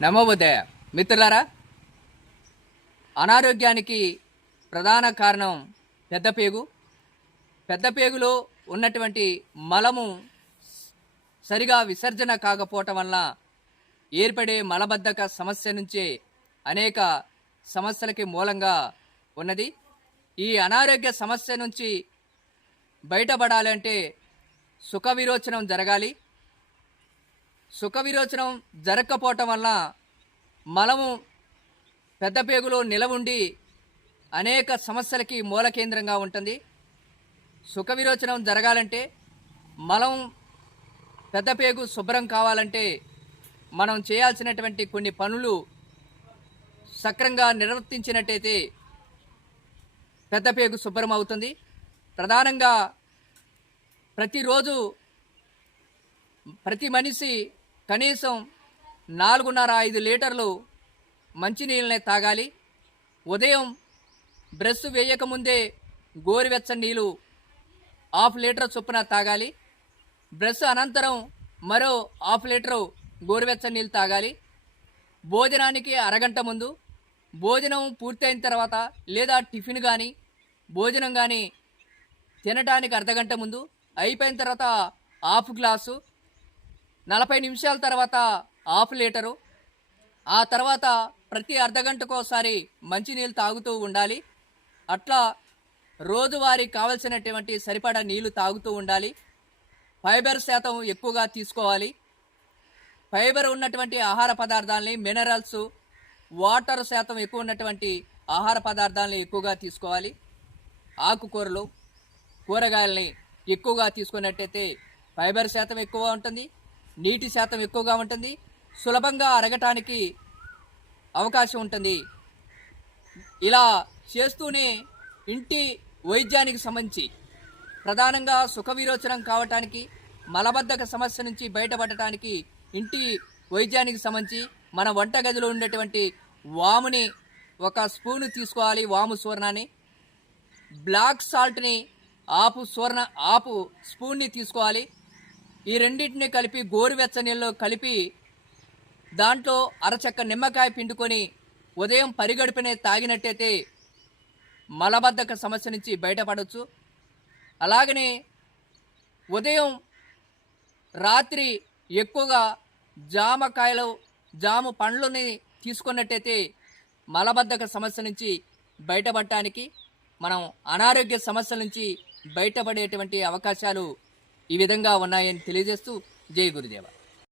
నమోబుద్దయ మిత్రులారా, అనారోగ్యానికి ప్రధాన కారణం పెద్ద పేగులో ఉన్నటువంటి మలము సరిగా విసర్జన కాకపోవటం వల్ల ఏర్పడే మలబద్ధక సమస్య నుంచే అనేక సమస్యలకి మూలంగా ఉన్నది. ఈ అనారోగ్య సమస్య నుంచి బయటపడాలంటే సుఖ విరోచనం జరగాలి. సుఖ విరోచనం జరగకపోవటం వల్ల మలము పెద్ద పేగులో నిలవుండి అనేక సమస్యలకి మూల కేంద్రంగా ఉంటుంది. సుఖ విరోచనం జరగాలంటే మలం పెద్ద పేగు శుభ్రం కావాలంటే మనం చేయాల్సినటువంటి కొన్ని పనులు సక్రంగా నిర్వర్తించినట్టయితే పెద్ద పేగు శుభ్రం అవుతుంది. ప్రధానంగా ప్రతిరోజు ప్రతి మనిషి కనీసం 4.5 లీటర్లు మంచినీళ్ళని తాగాలి. ఉదయం బ్రష్ వేయకముందే గోరువెచ్చని నీళ్ళు 1/2 లీటర్ చొప్పున తాగాలి. బ్రష్ అనంతరం మరో 1/2 లీటరు గోరువెచ్చని నీళ్ళు తాగాలి. భోజనానికి అరగంట ముందు, భోజనం పూర్తయిన తర్వాత లేదా టిఫిన్ కానీ భోజనం కానీ తినడానికి అర్ధగంట ముందు, అయిపోయిన తర్వాత 1/2 గ్లాసు, 40 నిమిషాల తర్వాత 1/2 లీటరు, ఆ తర్వాత ప్రతి అర్ధగంటకోసారి మంచినీళ్ళు తాగుతూ ఉండాలి. అట్లా రోజువారీ కావలసినటువంటి సరిపడా నీళ్లు తాగుతూ ఉండాలి. ఫైబర్ శాతం ఎక్కువగా తీసుకోవాలి. ఫైబర్ ఉన్నటువంటి ఆహార పదార్థాలని, మినరల్స్, వాటర్ శాతం ఎక్కువ ఉన్నటువంటి ఆహార పదార్థాలని ఎక్కువగా తీసుకోవాలి. ఆకుకూరలు, కూరగాయలని ఎక్కువగా తీసుకున్నట్టయితే ఫైబర్ శాతం ఎక్కువ ఉంటుంది, నీటి శాతం ఎక్కువగా ఉంటుంది, సులభంగా అరగటానికి అవకాశం ఉంటుంది. ఇలా చేస్తూనే ఇంటి వైద్యానికి సంబంధించి ప్రధానంగా సుఖ విరోచనం కావటానికి, మలబద్ధక సమస్య నుంచి బయటపడటానికి ఇంటి వైద్యానికి సంబంధించి మన వంటగదిలో ఉండేటువంటి వాముని 1 స్పూను తీసుకోవాలి. వాము చూర్ణాన్ని, బ్లాక్ సాల్ట్ని హాఫ్ స్పూన్ని తీసుకోవాలి. ఈ రెండింటిని కలిపి గోరువెచ్చని నీళ్ళలో కలిపి దాంట్లో అరచక్క నిమ్మకాయ పిండుకొని ఉదయం పరిగడుపునే తాగినట్టయితే మలబద్ధక సమస్య నుంచి బయటపడవచ్చు. అలాగనే ఉదయం రాత్రి ఎక్కువగా జామ పండ్లని తీసుకున్నట్టయితే మలబద్ధక సమస్య నుంచి బయటపడటానికి, మనం అనారోగ్య సమస్యల నుంచి బయటపడేటువంటి అవకాశాలు ఈ విధంగా ఉన్నాయని తెలియజేస్తూ జై గురుదేవ.